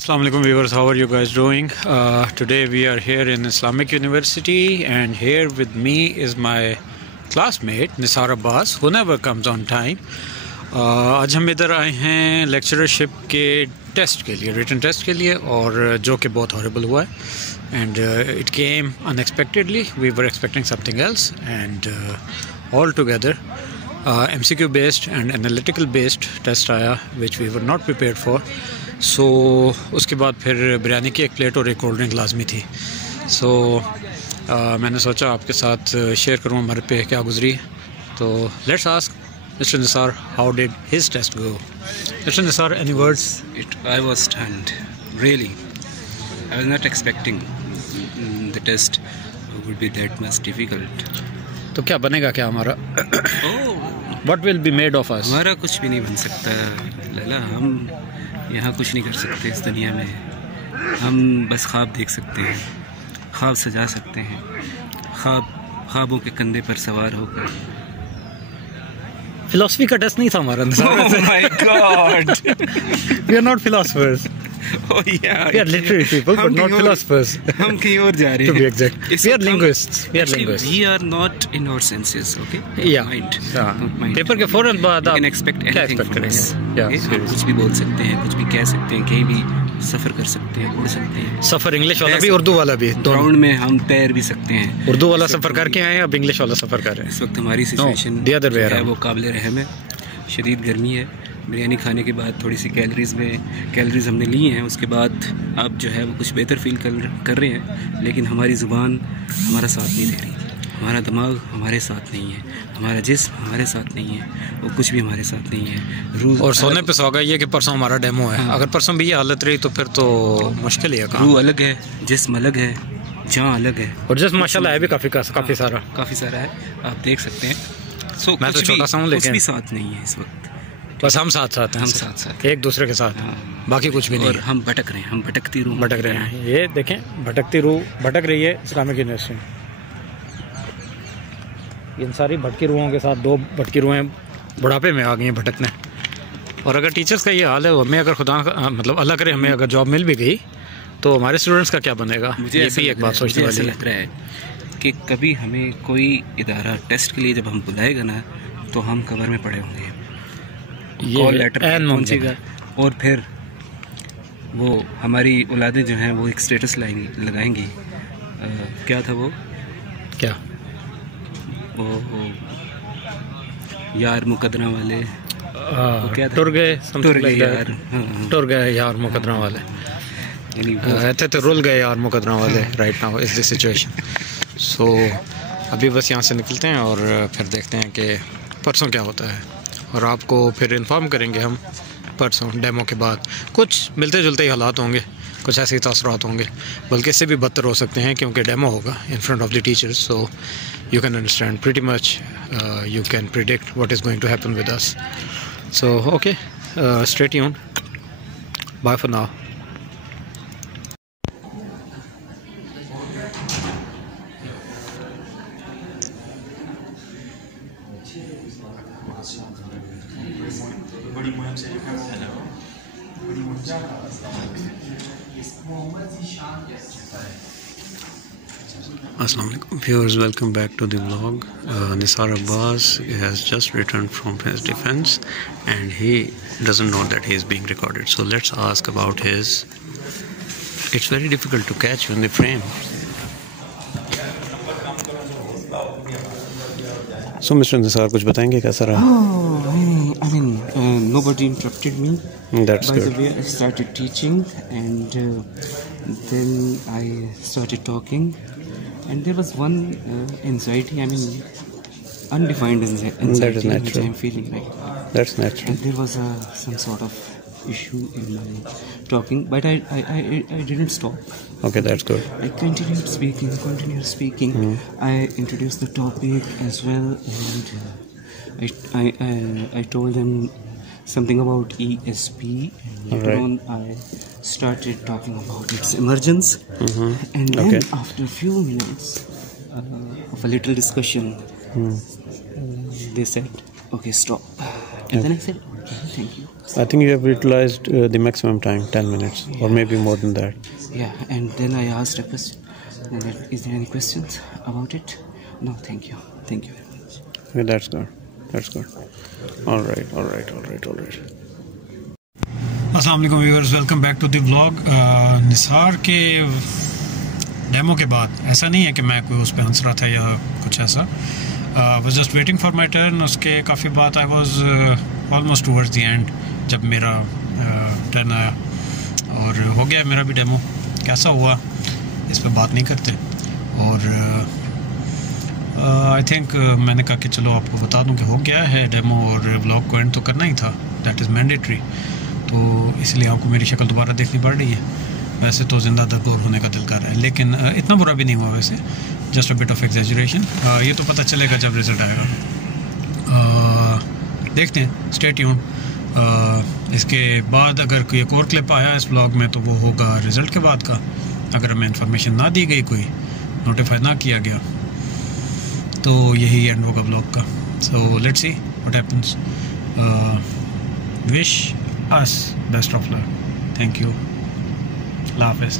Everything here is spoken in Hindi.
Assalamu alaikum viewers, how are you guys doing? Today we are here in Islamic University and here with me is my classmate Nisar Abbas who never comes on time. आज हम इधर आए हैं लेक्चरशिप के टेस्ट के लिए, रिटन टेस्ट के लिए, और जो कि बहुत हॉरिबल हुआ है and it came unexpectedly. We were expecting something else and all together MCQ based and analytical based test आया which we were not prepared for. So उसके बाद फिर बिरयानी की एक प्लेट और एक कोल्ड ड्रिंक लाजमी थी. सो मैंने सोचा आपके साथ शेयर करूँ हमारे पे क्या गुजरी. तो let's ask Mr. Nisar, how did his test go? Mr. Nisar, any words? I was stunned, really. I was not expecting the test would be that much difficult. तो क्या बनेगा क्या हमारा? What will be made of us? हमारा कुछ भी नहीं बन सकता लला. हम यहाँ कुछ नहीं कर सकते इस दुनिया में. हम बस ख्वाब देख सकते हैं, ख्वाब सजा सकते हैं, ख्वाबों के कंधे पर सवार होकर. फिलोसफी का टेस्ट नहीं था हमारा. Oh my God! We are not philosophers. Oh yeah. We are literary people, but not philosophers. हम कहीं और जा रहे हैं. To be exact. We are linguists. We are linguists. We are not in our senses, okay? Yeah. Mind. Paper के फौरन बाद आप can expect anything from us. Yeah. हम कुछ भी बोल सकते हैं, कुछ भी कह सकते हैं, कहीं भी सफर कर सकते हैं, उड़ सकते हैं. सफर इंग्लिश वाला भी, उर्दू वाला भी. ग्राउंड में हम तैर भी सकते हैं. उर्दू वाला सफर करके आए हैं, अब इंग्लिश वाला सफर कर रहे हैं. इस वक्त हमारी सिचुएशन है वो काबिल रहम है. शदीद गर्मी है. बिरयानी खाने के बाद थोड़ी सी कैलोरीज हमने ली हैं. उसके बाद आप जो है वो कुछ बेहतर फील कर रहे हैं. लेकिन हमारी ज़ुबान हमारा साथ नहीं दे रही, हमारा दिमाग हमारे साथ नहीं है, हमारा जिस्म हमारे साथ नहीं है, वो कुछ भी हमारे साथ नहीं है. रूह और सोने पे सोगा ये कि परसों हमारा डेमो है. अगर परसों भी ये हालत रही तो फिर तो मुश्किल ही है. रूह अलग है, जिस्म अलग है, जान अलग है. और जिस्म माशाल्लाह है भी काफ़ी सारा है. आप देख सकते हैं. मैं तो छोटा सा हूँ लेकिन कुछ भी साथ नहीं है इस वक्त. बस हम साथ हैं. हम साथ एक दूसरे के साथ. बाकी कुछ भी नहीं. और हम भटक रहे हैं, हम भटक रहे हैं. ये देखें, भटकती रूह भटक रही है इस्लामिक यूनिवर्सिटी में. इन सारी भटकी रूहों के साथ दो भटकी रूहें बुढ़ापे में आ गई हैं भटकने. और अगर टीचर्स का ये हाल है, हमें अगर खुदा मतलब अल्लाह करे हमें अगर जॉब मिल भी गई तो हमारे स्टूडेंट्स का क्या बनेगा. मुझे भी एक बात सोचने वाली लग रहा है कि कभी हमें कोई इदारा टेस्ट के लिए जब हम बुलाएगा ना तो हम कवर में पड़े होंगे. कॉल लेटर पहुंचेगा और फिर वो हमारी औलादें जो हैं वो एक स्टेटस लगाएंगी. क्या था वो, क्या वो यार मुकदरा वाले, क्या टुर गए यार मुकदरा वाले, तो रुल गए यार मुकदरा वाले. Right now is the situation. So अभी बस यहाँ से निकलते हैं और फिर देखते हैं कि परसों क्या होता है, और आपको फिर इन्फॉर्म करेंगे हम परसों डेमो के बाद. कुछ मिलते जुलते ही हालात होंगे, कुछ ऐसे ही तासुरात होंगे, बल्कि इससे भी बदतर हो सकते हैं क्योंकि डेमो होगा in front of the teachers. So you can understand pretty much, you can predict what is going to happen with us. So okay, stay tuned. Bye for now. Assalamu alaikum viewers, welcome back to the vlog. Nisar Abbas has just returned from his defense and he doesn't know that he is being recorded. So let's ask about his. It's very difficult to catch you in the frame. So Mr. Nisar, कुछ बताएंगे कैसा रहा? I mean, nobody interrupted me. That's good. By the way, I started teaching and then I started talking. And there was one anxiety, I mean, undefined anxiety that is natural. which I am feeling right now. That's natural. And there was some sort of issue in my talking, but I didn't stop. Okay, that's good. I continued speaking. I introduced the topic as well, and I told them something about ESP, and later on I started talking about its emergence. And then after a few minutes of a little discussion, they said, okay, stop. And then I said, Thank you. I think you have utilized the maximum time, 10 minutes, or maybe more than that. Yeah, and then I asked a question. Is there any questions about it? No, thank you. Thank you very much. Okay, that's good. That's good. All right. अस्सलाम वालेकुम viewers, welcome back to the vlog. Nisar के डेमो के बाद ऐसा नहीं है कि मैं कोई उस पर हंस रहा था या कुछ ऐसा। Was just waiting for my turn. उसके काफ़ी बाद I was almost towards the end जब मेरा टर्न आया और हो गया मेरा भी डेमो। कैसा हुआ इस पर बात नहीं करते, और आई थिंक मैंने कहा कि चलो आपको बता दूं कि हो गया है डेमो, और व्लॉग को एंड तो करना ही था, दैट इज़ मैंडेटरी। तो इसलिए आपको मेरी शक्ल दोबारा देखनी पड़ रही है। वैसे तो ज़िंदा दरगोर होने का दिल कर रहा है, लेकिन इतना बुरा भी नहीं हुआ वैसे, just a bit of exaggeration. ये तो पता चलेगा जब रिज़ल्ट आएगा। देखते हैं, स्टे ट्यून। इसके बाद अगर कोई एक और क्लिप आया इस व्लॉग में तो वो होगा रिज़ल्ट के बाद का। अगर हमें इन्फॉर्मेशन ना दी गई, कोई नोटिफाई ना किया गया, तो यही एंड होगा व्लॉग का। So let's see what happens. Wish us best of luck. Thank you. अल्लाह हाफ़िज़।